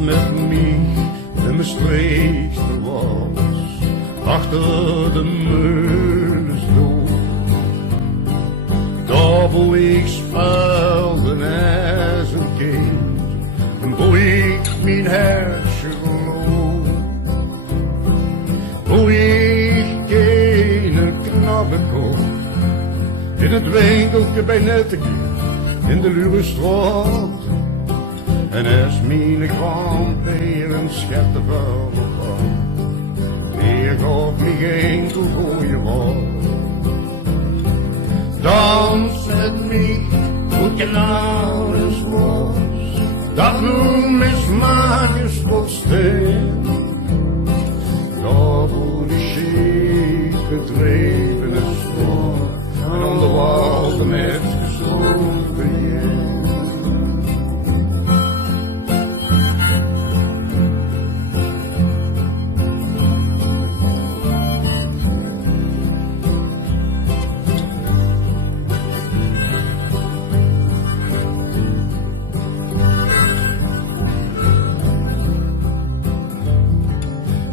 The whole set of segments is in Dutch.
met mij in Maastricht was, achter de Meulensdoel. Daar wo ik speelde als een kind, en wo ik mijn hertje geloof. Wo ik geen knappen kocht, in het winkeltje bij Netteke, in de Lurestraat. En als mijn grandpeer een schetter verloren, die gaf me geen goeie woord. Dans met mij, moet je nou eens los, dat noem is maanjes tot steen. Daar wo de scheep gedreven is voor, en om de walden met gesloten je.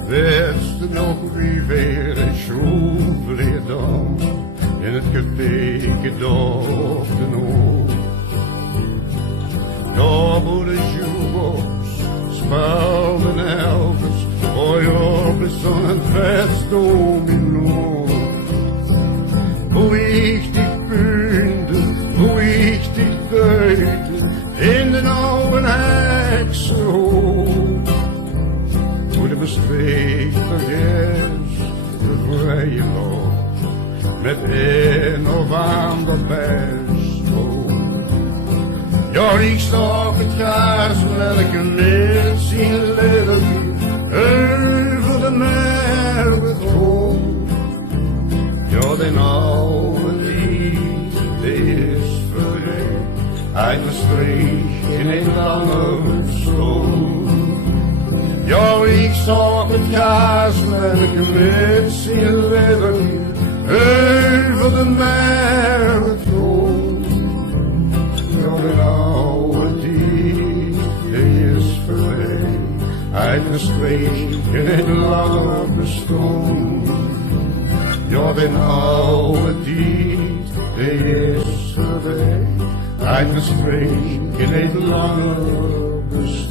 Wist je nog wie weer een schroef leer dan in het geteken dorp de Noord? Daar wo de jukebox speelden Elvis, voor je bezonnen festdomino. Hoe ik die punten, hoe ik die deuten, in de oude heksenhoofd. Hoe de Maastrichter is, de vrije loop, met een of ander bijstoel. Ja, ik sta op het gras, welke mens in leven, over de merwe droom. Ja, den oude lied, die is vergeten, uit Maastricht in een lange stoel. Ja, ik zag het gras met een gemets in leven, over de merwe droom. Ja, de oude die is verleden, uit Maastricht in het lange bestond. Ja, de oude die is verleden, uit Maastricht in het lange bestond.